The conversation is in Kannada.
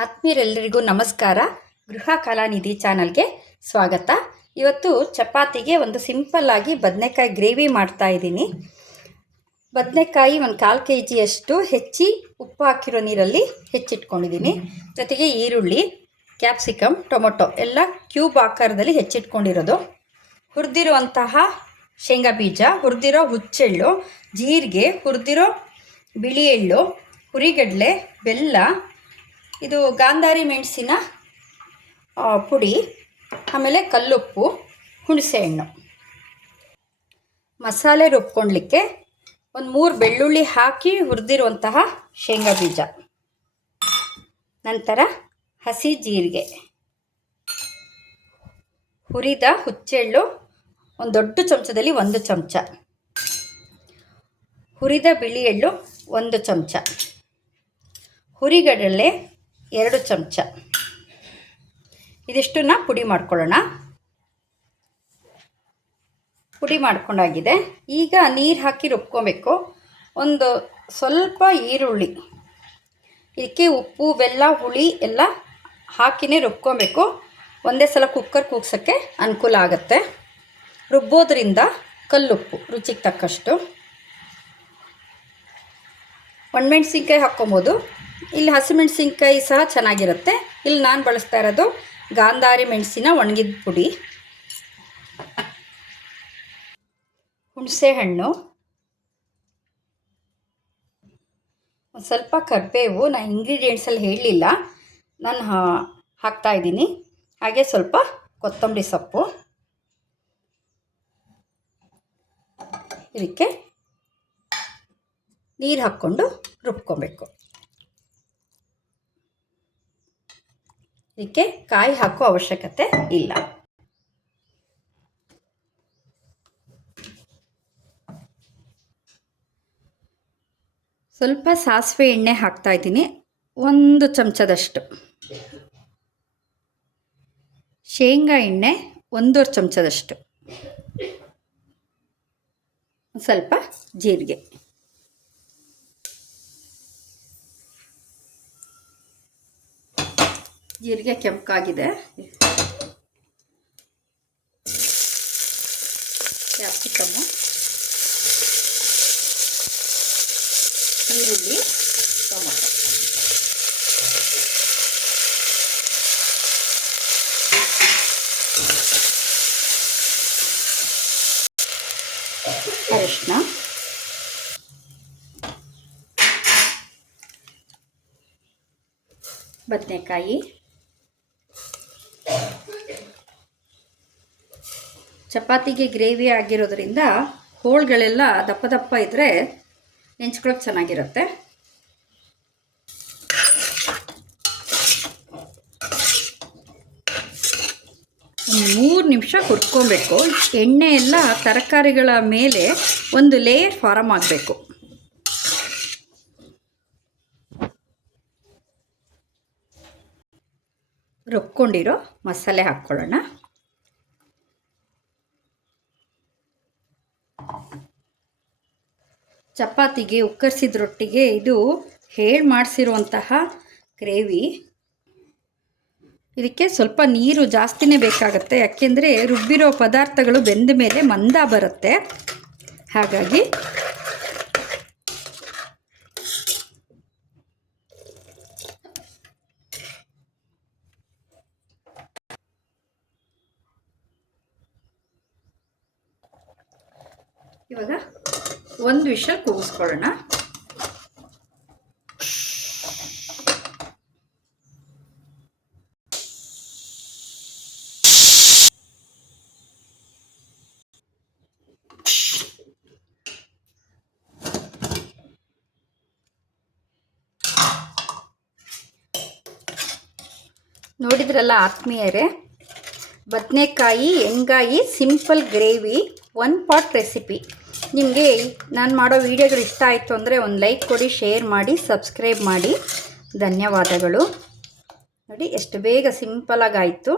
ಆತ್ಮೀಯರೆಲ್ಲರಿಗೂ ನಮಸ್ಕಾರ. ಗೃಹ ಕಲಾನಿಧಿ ಚಾನಲ್ಗೆ ಸ್ವಾಗತ. ಇವತ್ತು ಚಪಾತಿಗೆ ಒಂದು ಸಿಂಪಲ್ ಆಗಿ ಬದನೆಕಾಯಿ ಗ್ರೇವಿ ಮಾಡ್ತಾ ಇದ್ದೀನಿ. ಬದನೆಕಾಯಿ ಒಂದು 1/4 kg ಹೆಚ್ಚಿ ಉಪ್ಪು ಹಾಕಿರೋ ನೀರಲ್ಲಿ ಹೆಚ್ಚಿಟ್ಕೊಂಡಿದ್ದೀನಿ. ಜೊತೆಗೆ ಈರುಳ್ಳಿ, ಕ್ಯಾಪ್ಸಿಕಮ್, ಟೊಮೊಟೊ ಎಲ್ಲ ಕ್ಯೂಬ್ ಆಕಾರದಲ್ಲಿ ಹೆಚ್ಚಿಟ್ಕೊಂಡಿರೋದು, ಹುರಿದಿರುವಂತಹ ಶೇಂಗಾ ಬೀಜ, ಹುರಿದಿರೋ ಹುಚ್ಚೆಳ್ಳು, ಜೀರಿಗೆ, ಹುರಿದಿರೋ ಬಿಳಿ ಎಳ್ಳು, ಹುರಿಗಡಲೆ, ಬೆಲ್ಲ, ಇದು ಗಾಂಧಾರಿ ಮೆಣಸಿನ ಪುಡಿ, ಆಮೇಲೆ ಕಲ್ಲುಪ್ಪು, ಹುಣಸೆಹಣ್ಣು. ಮಸಾಲೆ ರುಬ್ಕೊಳ್ಳಿಕ್ಕೆ ಒಂದು 3 ಬೆಳ್ಳುಳ್ಳಿ ಹಾಕಿ ಹುರಿದಿರುವಂತಹ ಶೇಂಗಾ ಬೀಜ, ನಂತರ ಹಸಿ ಜೀರಿಗೆ, ಹುರಿದ ಹುಚ್ಚೆಳ್ಳು ಒಂದು ದೊಡ್ಡ ಚಮಚದಲ್ಲಿ 1 ಚಮಚ, ಹುರಿದ ಬಿಳಿ ಎಳ್ಳು 1 ಚಮಚ, ಹುರಿಗಡಲೆ 2 ಚಮಚ. ಇದಿಷ್ಟನ್ನು ಪುಡಿ ಮಾಡ್ಕೊಳ್ಳೋಣ. ಪುಡಿ ಮಾಡ್ಕೊಂಡಾಗಿದೆ. ಈಗ ನೀರು ಹಾಕಿ ರುಬ್ಕೊಬೇಕು. ಒಂದು ಸ್ವಲ್ಪ ಈರುಳ್ಳಿ, ಇದಕ್ಕೆ ಉಪ್ಪು, ಬೆಲ್ಲ, ಹುಳಿ ಎಲ್ಲ ಹಾಕಿನೇ ರುಬ್ಕೊಬೇಕು. ಒಂದೇ ಸಲ ಕುಕ್ಕರ್ ಕೂಗ್ಸೋಕ್ಕೆ ಅನುಕೂಲ ಆಗುತ್ತೆ. ರುಬ್ಬೋದ್ರಿಂದ ಕಲ್ಲುಪ್ಪು ರುಚಿಗೆ ತಕ್ಕಷ್ಟು, ಒಣಮೆಣಸಿನ್ಕಾಯಿ ಹಾಕ್ಕೊಬೋದು. ಇಲ್ಲಿ ಹಸಿಮೆಣಸಿನ್ಕಾಯಿ ಸಹ ಚೆನ್ನಾಗಿರುತ್ತೆ. ಇಲ್ಲಿ ನಾನು ಬಳಸ್ತಾ ಇರೋದು ಗಾಂಧಾರಿ ಮೆಣಸಿನ ಒಣಗಿದ ಪುಡಿ. ಹುಣಸೆಹಣ್ಣು, ಒಂದು ಸ್ವಲ್ಪ ಕರಿಬೇವು, ನಾನು ಇಂಗ್ರೀಡಿಯೆಂಟ್ಸಲ್ಲಿ ಹೇಳಲಿಲ್ಲ, ನಾನು ಹಾಕ್ತಾಯಿದ್ದೀನಿ. ಹಾಗೆ ಸ್ವಲ್ಪ ಕೊತ್ತಂಬರಿ ಸೊಪ್ಪು. ಇದಕ್ಕೆ ನೀರು ಹಾಕ್ಕೊಂಡು ರುಬ್ಕೊಬೇಕು. ಇದಕ್ಕೆ ಕಾಯಿ ಹಾಕೋ ಅವಶ್ಯಕತೆ ಇಲ್ಲ. ಸ್ವಲ್ಪ ಸಾಸಿವೆ ಎಣ್ಣೆ ಹಾಕ್ತಾ ಇದ್ದೀನಿ, 1 ಚಮಚದಷ್ಟು. ಶೇಂಗಾ ಎಣ್ಣೆ 1.5 ಚಮಚದಷ್ಟು. ಸ್ವಲ್ಪ ಜೀರಿಗೆ. ಜೀರಿಗೆ ಕೆಂಪಾಗಿದೆ. ಕ್ಯಾಪ್ಸಿಕಮ್ಮು, ಈರುಳ್ಳಿ, ಟೊಮೊಟೊ. ಅರಿಶಿನ, ಬದನೆಕಾಯಿ, ಚಪಾತಿಗೆ ಗ್ರೇವಿ ಆಗಿರೋದ್ರಿಂದ ಹೋಳುಗಳೆಲ್ಲ ದಪ್ಪ ದಪ್ಪ ಇದ್ದರೆ ನೆಂಚ್ಕೊಳ್ಳೋಕೆ ಚೆನ್ನಾಗಿರುತ್ತೆ. ಒಂದು 3 ನಿಮಿಷ ಹುರ್ಕೊಬೇಕು. ಎಣ್ಣೆ ಎಲ್ಲ ತರಕಾರಿಗಳ ಮೇಲೆ ಒಂದು ಲೇಯರ್ ಫಾರಮ್ ಆಗಬೇಕು. ರುಬ್ಕೊಂಡಿರೋ ಮಸಾಲೆ ಹಾಕ್ಕೊಳ್ಳೋಣ. ಚಪಾತಿಗೆ, ಉಕ್ಕರಿಸಿದ ರೊಟ್ಟಿಗೆ ಇದು ಹೇಳಿ ಮಾಡಿಸಿರುವಂತಹ ಗ್ರೇವಿ. ಇದಕ್ಕೆ ಸ್ವಲ್ಪ ನೀರು ಜಾಸ್ತಿನೇ ಬೇಕಾಗುತ್ತೆ, ಯಾಕೆಂದರೆ ರುಬ್ಬಿರೋ ಪದಾರ್ಥಗಳು ಬೆಂದ ಮೇಲೆ ಮಂದ ಬರುತ್ತೆ. ಹಾಗಾಗಿ ಇವಾಗ 1 ವಿಷಲ್ ಕೂಗಿಸ್ಕೊಳ್ಳೋಣ. ನೋಡಿದ್ರಲ್ಲ ಆತ್ಮೀಯರೇ, ಬದನೆಕಾಯಿ ಎಣ್ಗಾಯಿ ಸಿಂಪಲ್ ಗ್ರೇವಿ 1 ಪಾಟ್ ರೆಸಿಪಿ. ನಿಮಗೆ ನಾನು ಮಾಡೋ ವಿಡಿಯೋಗಳು ಇಷ್ಟ ಆಯಿತು ಅಂದರೆ ಒಂದು ಲೈಕ್ ಕೊಡಿ, ಶೇರ್ ಮಾಡಿ, ಸಬ್ಸ್ಕ್ರೈಬ್ ಮಾಡಿ. ಧನ್ಯವಾದಗಳು. ನೋಡಿ ಎಷ್ಟು ಬೇಗ ಸಿಂಪಲಾಗಿ ಆಯಿತು.